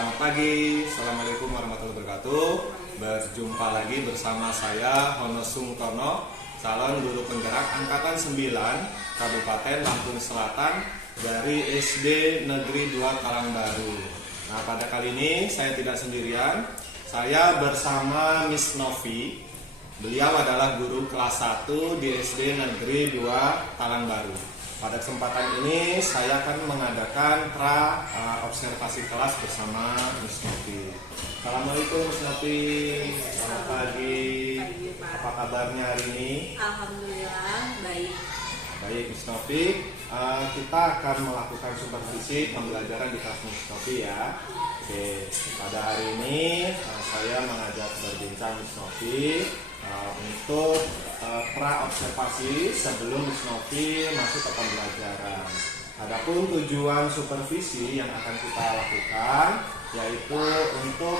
Selamat pagi, Assalamualaikum warahmatullahi wabarakatuh. Berjumpa lagi bersama saya Hono Sungtono, calon guru penggerak angkatan 9 Kabupaten Lampung Selatan dari SD Negeri 2 Talangbaru. Nah, pada kali ini saya tidak sendirian, saya bersama Miss Novi. Beliau adalah guru kelas 1 di SD Negeri 2 Talangbaru. Pada kesempatan ini saya akan mengadakan observasi kelas bersama Miss Novi. Assalamualaikum Miss Novi. Selamat pagi. Apa kabarnya hari ini? Alhamdulillah baik. Baik Miss Novi. Kita akan melakukan supervisi pembelajaran di kelas Miss Novi ya. Oke. Pada hari ini saya mengajak berbincang Miss Novi untuk pra-observasi sebelum Miss Novi masuk ke pembelajaran. Adapun tujuan supervisi yang akan kita lakukan yaitu untuk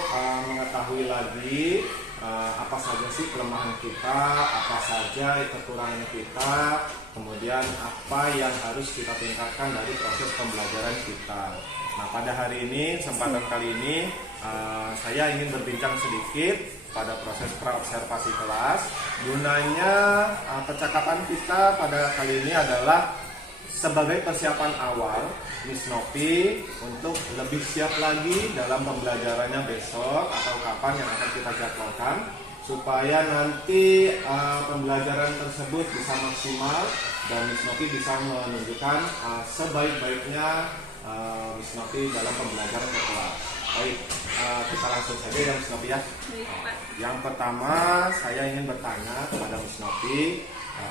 mengetahui lagi apa saja sih kelemahan kita, apa saja kekurangan kita, kemudian apa yang harus kita tingkatkan dari proses pembelajaran kita. Nah, pada hari ini, kesempatan kali ini saya ingin berbincang sedikit pada proses pra-observasi kelas. Gunanya percakapan kita pada kali ini adalah sebagai persiapan awal Miss Novi untuk lebih siap lagi dalam pembelajarannya besok atau kapan yang akan kita jadwalkan, supaya nanti pembelajaran tersebut bisa maksimal dan Miss Novi bisa menunjukkan sebaik-baiknya Miss Novi dalam pembelajaran ke kelas. Baik, kita langsung saja ya Miss Novi ya. Yang pertama saya ingin bertanya kepada Miss Novi,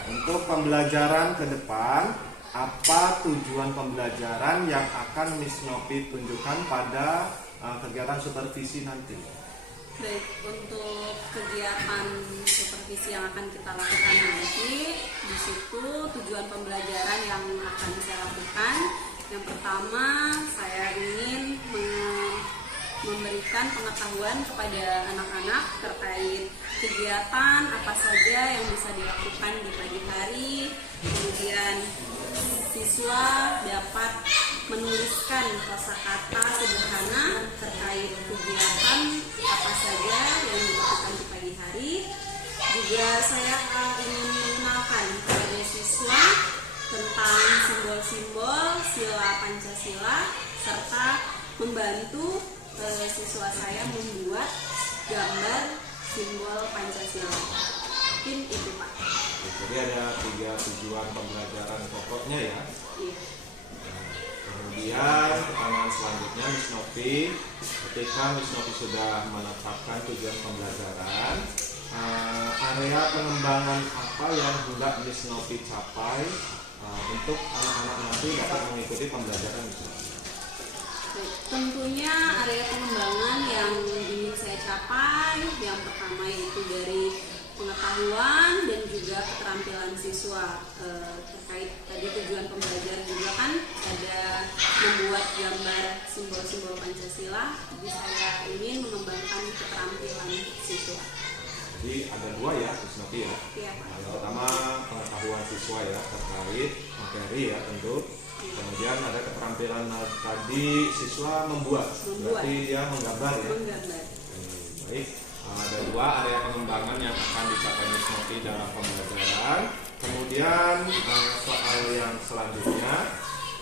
untuk pembelajaran ke depan, apa tujuan pembelajaran yang akan Miss Novi tunjukkan pada kegiatan supervisi nanti? Baik, untuk kegiatan supervisi yang akan kita lakukan nanti, di situ tujuan pembelajaran yang akan saya lakukan, yang pertama saya ingin memberikan pengetahuan kepada anak-anak terkait kegiatan apa saja yang bisa dilakukan di pagi hari. Kemudian siswa dapat menuliskan kosakata sederhana terkait kegiatan apa saja yang dilakukan di pagi hari. Juga saya ingin mengenalkan kepada siswa tentang simbol-simbol sila Pancasila serta membantu siswa saya membuat gambar simbol Pancasila. Mungkin itu Pak. Jadi ada 3 tujuan pembelajaran pokoknya ya. Iya. Kemudian pertanyaan selanjutnya Miss Novi, ketika Miss Novi sudah menetapkan tujuan pembelajaran, area pengembangan apa yang hendak Miss Novi capai untuk anak-anak nanti dapat mengikuti pembelajaran Miss Novi? Tentunya area pengembangan yang ingin saya capai, yang pertama yaitu dari pengetahuan dan juga keterampilan siswa. Terkait tadi tujuan pembelajaran juga kan ada membuat gambar simbol-simbol Pancasila, jadi saya ingin mengembangkan keterampilan siswa. Jadi ada 2 ya Miss Novi ya. Iya, Pak. Yang pertama pengetahuan siswa ya terkait materi ya tentu. Kemudian ada keterampilan tadi siswa membuat. Berarti dia menggambar ya. Menggambar. Baik, ada 2 area pengembangan yang akan dicapai Miss Novi dalam pembelajaran. Kemudian soal yang selanjutnya,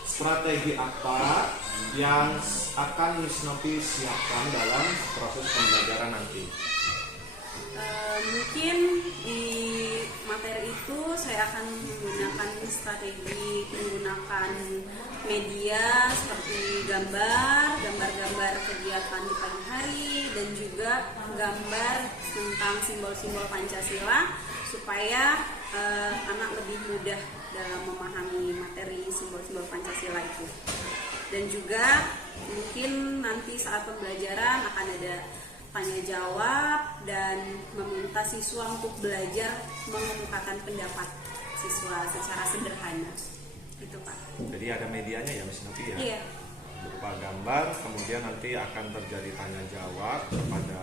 strategi apa yang akan Miss Novi siapkan dalam proses pembelajaran nanti? Mungkin di materi itu saya akan menggunakan strategi menggunakan media seperti gambar-gambar kegiatan di pagi hari, dan juga gambar tentang simbol-simbol Pancasila supaya anak lebih mudah dalam memahami materi simbol-simbol Pancasila itu. Dan juga mungkin nanti saat pembelajaran akan ada tanya jawab dan meminta siswa untuk belajar mengemukakan pendapat siswa secara sederhana. Itu Pak. Jadi ada medianya ya Miss Novi ya? Iya. Berupa gambar, kemudian nanti akan terjadi tanya jawab kepada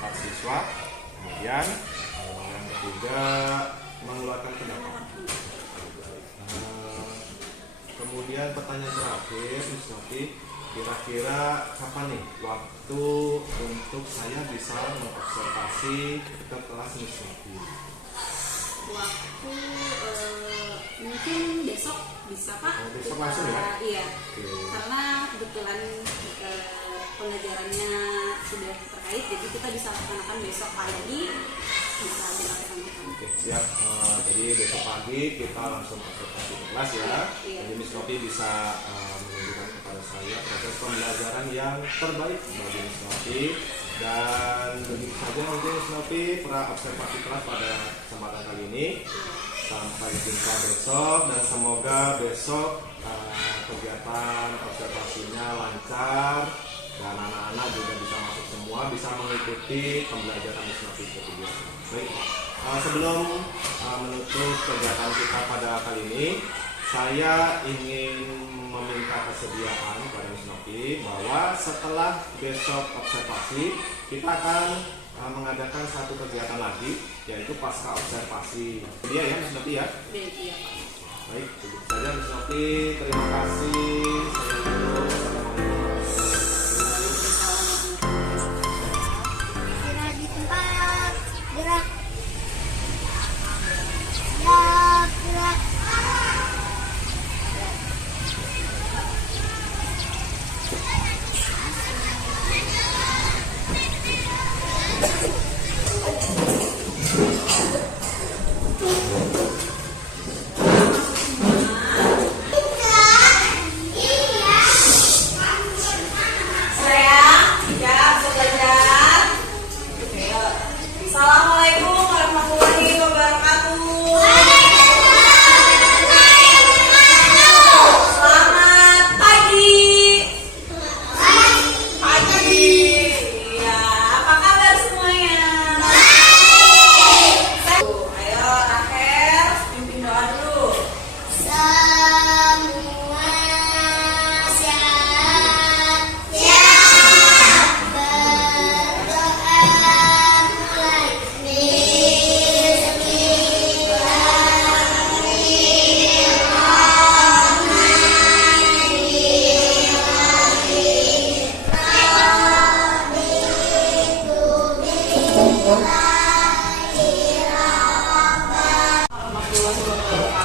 4 siswa. Kemudian yang ketiga mengeluarkan pendapat. Kemudian pertanyaan terakhir Miss Novi, kira-kira kapan nih waktu untuk saya bisa mengobservasi ke kelas Miss Novi? Waktu mungkin besok bisa Pak. Oh, besok langsung ya? Iya. Oke. Karena kebetulan pengajarannya sudah terkait, jadi kita bisa laksanakan besok pagi bisa dilaksanakan. Oke, siap. Jadi besok pagi kita langsung observasi ke kelas ya. Iya. Jadi Miss Novi bisa menunjukkan kepada saya proses pembelajaran yang terbaik bagi Miss Novi. Dan begitu saja mungkin Miss Novi observasi kelas pada kesempatan kali ini. Sampai jumpa besok dan semoga besok kegiatan observasinya lancar dan anak-anak juga bisa masuk semua, bisa mengikuti pembelajaran Miss Novi ketiga. Baik, sebelum menutup kegiatan kita pada kali ini, saya ingin meminta kesediaan kepada Miss Novi bahwa setelah besok observasi kita akan mengadakan satu kegiatan lagi, yaitu pasca observasi. Dia ya Miss Novi ya? Iya Pak. Baik, begitu saja Miss Novi. Terima kasih. Saya dulu. Gerak di tempat, gerak. Gerak, gerak. Assalamualaikum warahmatullahi wabarakatuh. Selamat pagi. Pagi. Iya, apa kabar semuanya? Ayo Rahel, pimpin doa dulu. Semua siap berdoa mulai. Warahmatullahi wabarakatuh.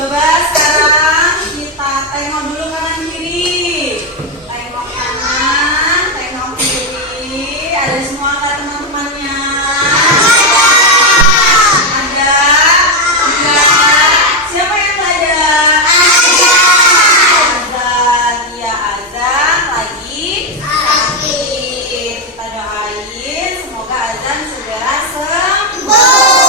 Coba sekarang kita tengok dulu kanan kiri. Tengok kanan, tengok kiri. Ada semua nggak teman-temannya? Ada? Enggak? Siapa yang belajar? Azan, iya azan. Lagi? Kita doain semoga azan segera sembuh.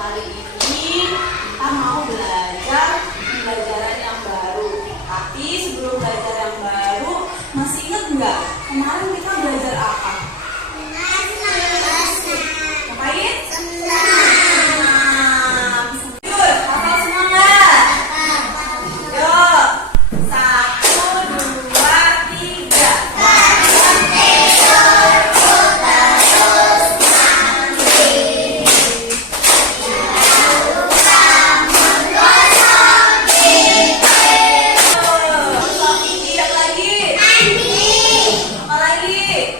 Hari ini kita mau belajar pembelajaran yang baru. Tapi sebelum belajar yang baru, masih ingat nggak kemarin kita belajar apa? Ngapain? Senam. Yuk, hafal semua nggak? Yuk, 1, 2, 3. Apa lagi? Apa lagi?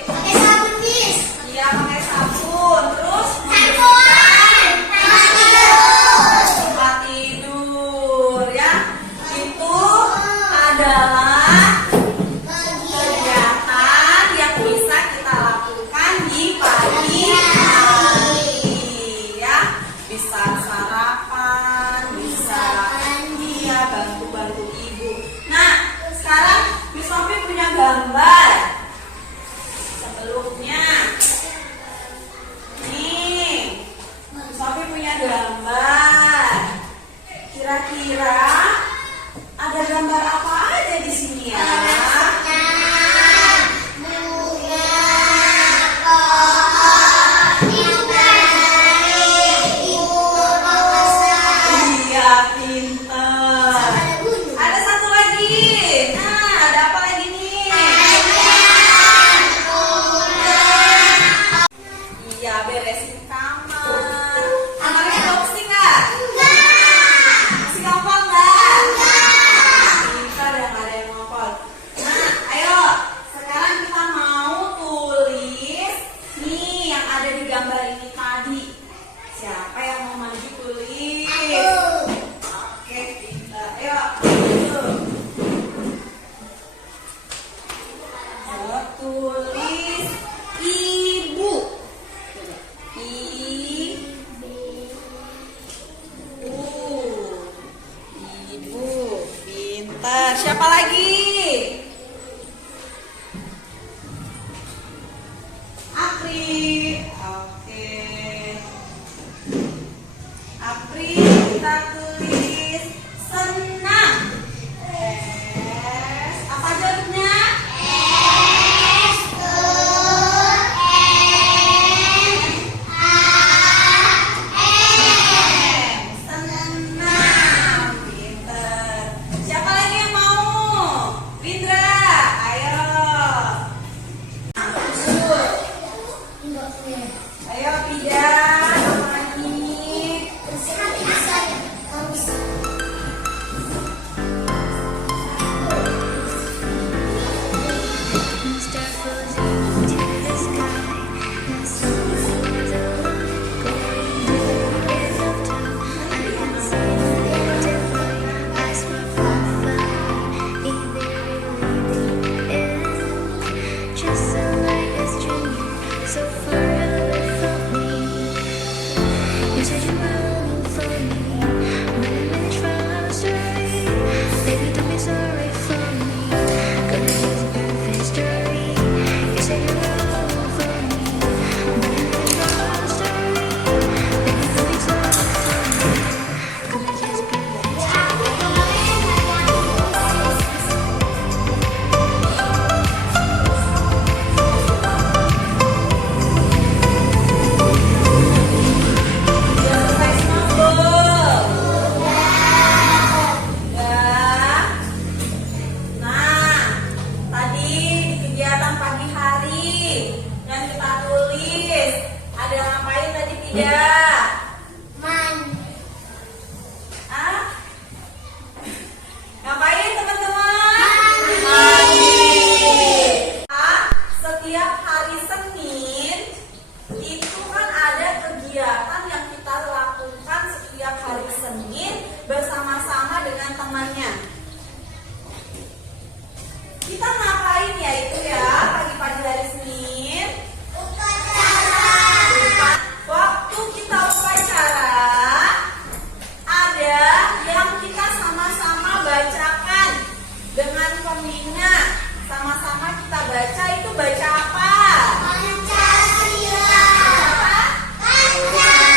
Pada ngapain tadi tidak? Ah? Ngapain teman-teman? Mandi. Setiap hari Senin itu kan ada kegiatan yang kita lakukan setiap hari Senin bersama-sama dengan temannya. Kita ngapain ya itu ya pagi-pagi hari Senin? Waktu kita upacara ada yang kita sama-sama bacakan dengan pembina. Sama-sama kita baca, itu baca apa? Pancasila. Apa?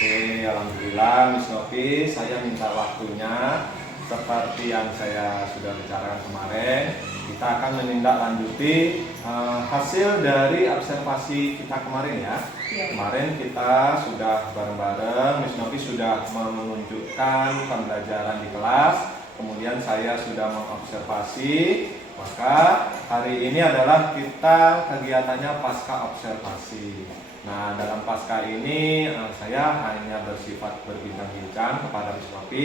Oke, alhamdulillah Miss Novi, saya minta waktunya seperti yang saya sudah bicarakan kemarin. Kita akan menindaklanjuti hasil dari observasi kita kemarin ya. Kemarin kita sudah bareng-bareng, Miss Novi sudah menunjukkan pembelajaran di kelas, kemudian saya sudah mengobservasi. Maka hari ini adalah kita kegiatannya pasca observasi. Nah, dalam pasca ini saya hanya bersifat berbincang-bincang kepada Miss Novi.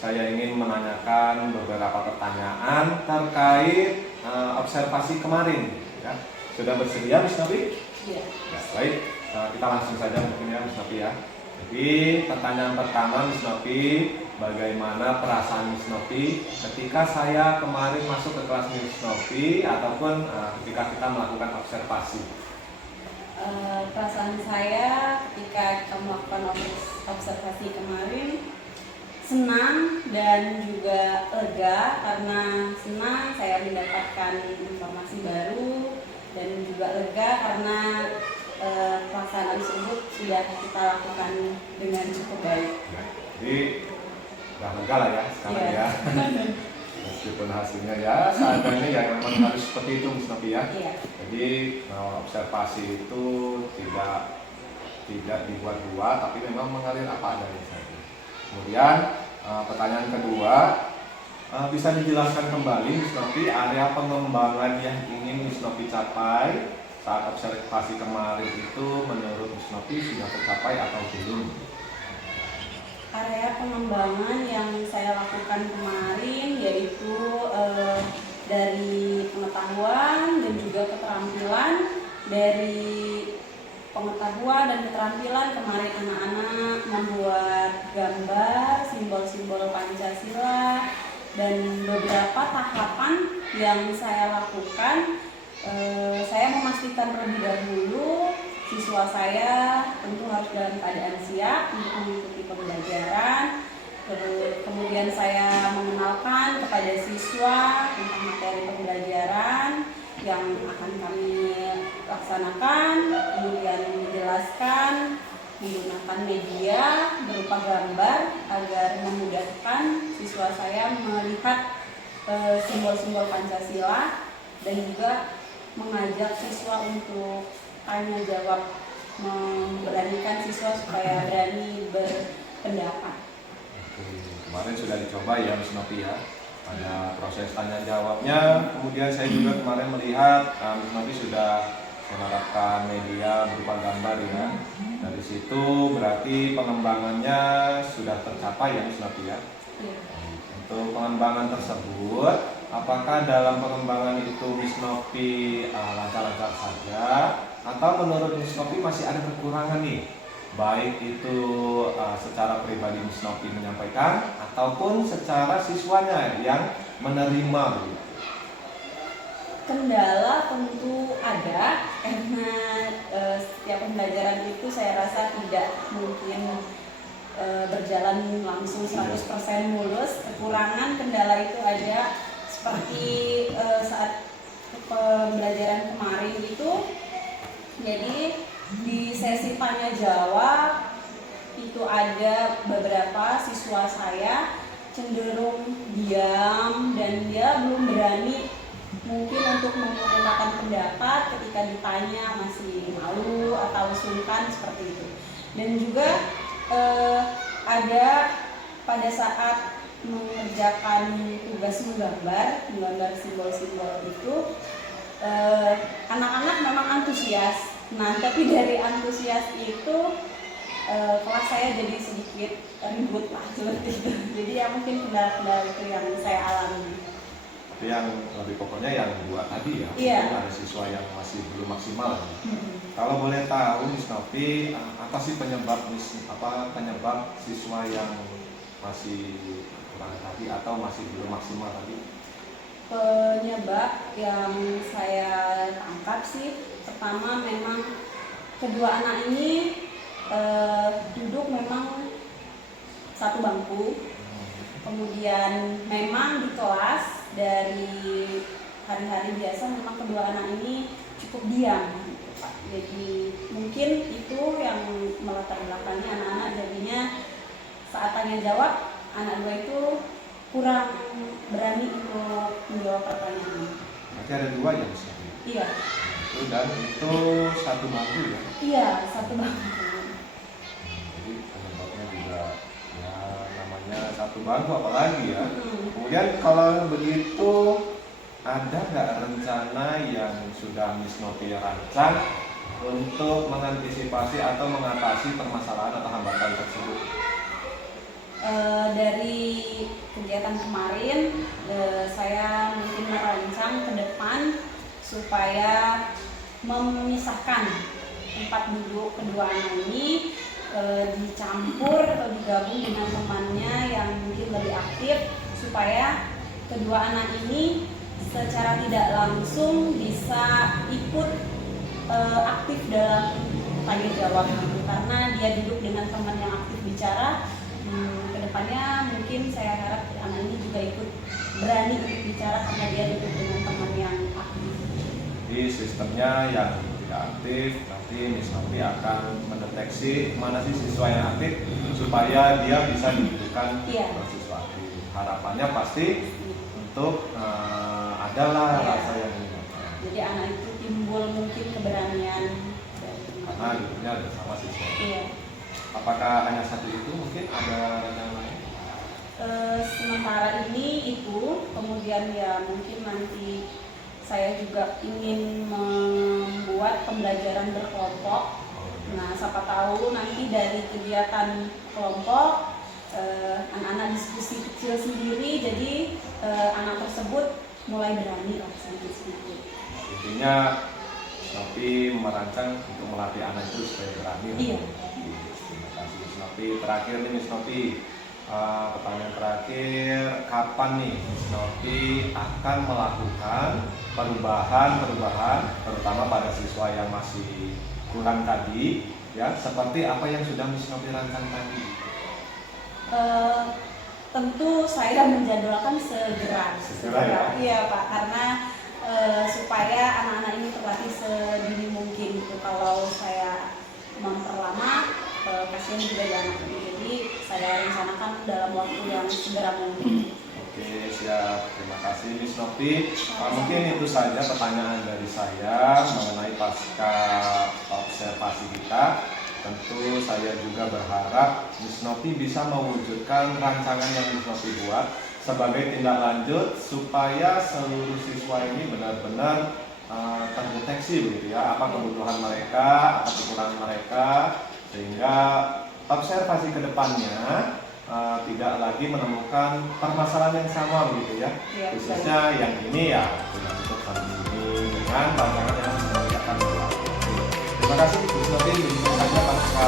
Saya ingin menanyakan beberapa pertanyaan terkait observasi kemarin. Ya. Sudah bersedia Miss Novi? Iya. Ya, baik, kita langsung saja mungkin ya Miss Novi ya. Jadi pertanyaan pertama Miss Novi, bagaimana perasaan Miss Novi ketika saya kemarin masuk ke kelas Miss Novi ataupun ketika kita melakukan observasi? Perasaan saya ketika kita melakukan observasi kemarin senang dan juga lega, karena senang saya mendapatkan informasi baru dan juga lega karena pelaksanaan tersebut sudah kita lakukan dengan cukup baik. Jadi udah lega lah ya sekarang ya. Meskipun hasilnya ya seadanya ya memang harus seperti itu Miss Novi ya. Iya. Jadi observasi itu tidak dibuat-buat, tapi memang mengalir apa adanya saja. Kemudian pertanyaan kedua, bisa dijelaskan kembali Miss Novi area pengembangan yang ingin Miss Novi capai saat observasi kemarin itu menurut Miss Novi sudah tercapai atau belum? Area pengembangan yang saya lakukan kemarin yaitu dari pengetahuan dan juga keterampilan. Dari pengetahuan dan keterampilan kemarin anak-anak membuat gambar simbol-simbol Pancasila, dan beberapa tahapan yang saya lakukan, saya memastikan terlebih dahulu siswa saya tentu harus dalam keadaan siap untuk mengikuti pembelajaran. Kemudian saya mengenalkan kepada siswa tentang materi pembelajaran yang akan kami laksanakan, kemudian menjelaskan menggunakan media berupa gambar agar memudahkan siswa saya melihat simbol-simbol Pancasila, dan juga mengajak siswa untuk tanya jawab, memberanikan siswa supaya berani berpendapat. Kemarin sudah dicoba ya Miss Novi ya, ada proses tanya jawabnya. Kemudian saya juga kemarin melihat Miss Novi sudah menerapkan media berupa gambar ya. Dari situ berarti pengembangannya sudah tercapai ya Miss Novi ya. Untuk pengembangan tersebut, apakah dalam pengembangan itu Miss Novi lancar-lancar saja, atau menurut Miss Novi masih ada kekurangan nih, baik itu secara pribadi Miss Novi menyampaikan ataupun secara siswanya yang menerima gitu? Kendala tentu ada, karena setiap pembelajaran itu saya rasa tidak mungkin berjalan langsung 100% mulus. Kekurangan kendala itu ada, seperti saat pembelajaran kemarin itu. Jadi di sesi tanya jawab itu ada beberapa siswa saya cenderung diam dan dia belum berani mungkin untuk mengungkapkan pendapat ketika ditanya, masih malu atau sungkan seperti itu. Dan juga ada pada saat mengerjakan tugas menggambar simbol-simbol itu, anak-anak memang antusias. Nah, tapi dari antusias itu kelas saya jadi sedikit ribut lah seperti itu. Jadi ya mungkin kendala-kendala itu yang saya alami. Tapi yang lebih pokoknya yang dua tadi ya, Iya. ada siswa yang masih belum maksimal. Kalau boleh tahu Miss Novi, apa sih penyebab siswa yang masih kurang tadi atau masih belum maksimal tadi? Penyebab yang saya tangkap sih, pertama memang kedua anak ini duduk memang satu bangku. Kemudian memang di kelas dari hari-hari biasa memang kedua anak ini cukup diam. Pak. Jadi mungkin itu yang melatar belakangi anak-anak jadinya saat tanya jawab anak 2 itu kurang berani untuk menjawab pertanyaan. Berarti ada 2 ya Miss Novi? Iya. Dan itu satu bangku ya? Iya, satu bangku. Jadi penyebabnya juga ya namanya satu bangku apalagi ya. Kemudian kalau begitu ada nggak rencana yang sudah Miss Novi rancang untuk mengantisipasi atau mengatasi permasalahan atau hambatan tersebut? Dari kegiatan kemarin saya mungkin merancang ke depan supaya memisahkan tempat duduk kedua anak ini, dicampur atau digabung dengan temannya yang mungkin lebih aktif supaya kedua anak ini secara tidak langsung bisa ikut aktif dalam tanya jawab karena dia duduk dengan teman yang aktif bicara. Kedepannya mungkin saya harap anak ini juga ikut berani ikut bicara karena dia duduk dengan teman yang aktif. Jadi sistemnya yang tidak aktif nanti Miss Novi akan mendeteksi mana sih siswa yang aktif supaya dia bisa didudukkan siswa aktif. Harapannya pasti untuk adalah rasa yang ini. Jadi anak itu timbul mungkin keberanian karena duduknya bersama siswa. Iya. Apakah hanya satu itu? Mungkin ada rencana lain? Sementara ini itu, kemudian ya mungkin nanti saya juga ingin membuat pembelajaran berkelompok. Nah, siapa tahu nanti dari kegiatan kelompok anak-anak diskusi kecil sendiri, jadi anak tersebut mulai berani lah sedikit-sedikit. Intinya Novi merancang untuk melatih anak itu supaya berani. Iya. Terima kasih Miss Novi. Terakhir nih Miss Novi, pertanyaan terakhir, kapan nih Miss Novi akan melakukan perubahan terutama pada siswa yang masih kurang tadi, ya seperti apa yang sudah Miss Novi rancang tadi? Tentu saya menjadwalkan segera. Ya? Iya Pak, karena supaya anak-anak ini terlatih sedini mungkin gitu. Kalau saya memperlama, kasihan juga di anak ini. Jadi saya rencanakan dalam waktu yang segera mungkin. Oke, siap. Terima kasih Miss Novi. Mungkin itu saja pertanyaan dari saya mengenai pasca observasi kita. Tentu saya juga berharap Miss Novi bisa mewujudkan rancangan yang Miss Novi buat sebagai tindak lanjut supaya seluruh siswa ini benar-benar terdeteksi begitu ya, apa kebutuhan mereka, apa kekurangan mereka, sehingga observasi ke depannya tidak lagi menemukan permasalahan yang sama begitu ya, khususnya yang ini ya untuk pandemi dengan rancangan yang sudah akan berlaku. Terima kasih Bu Novi, saja pasca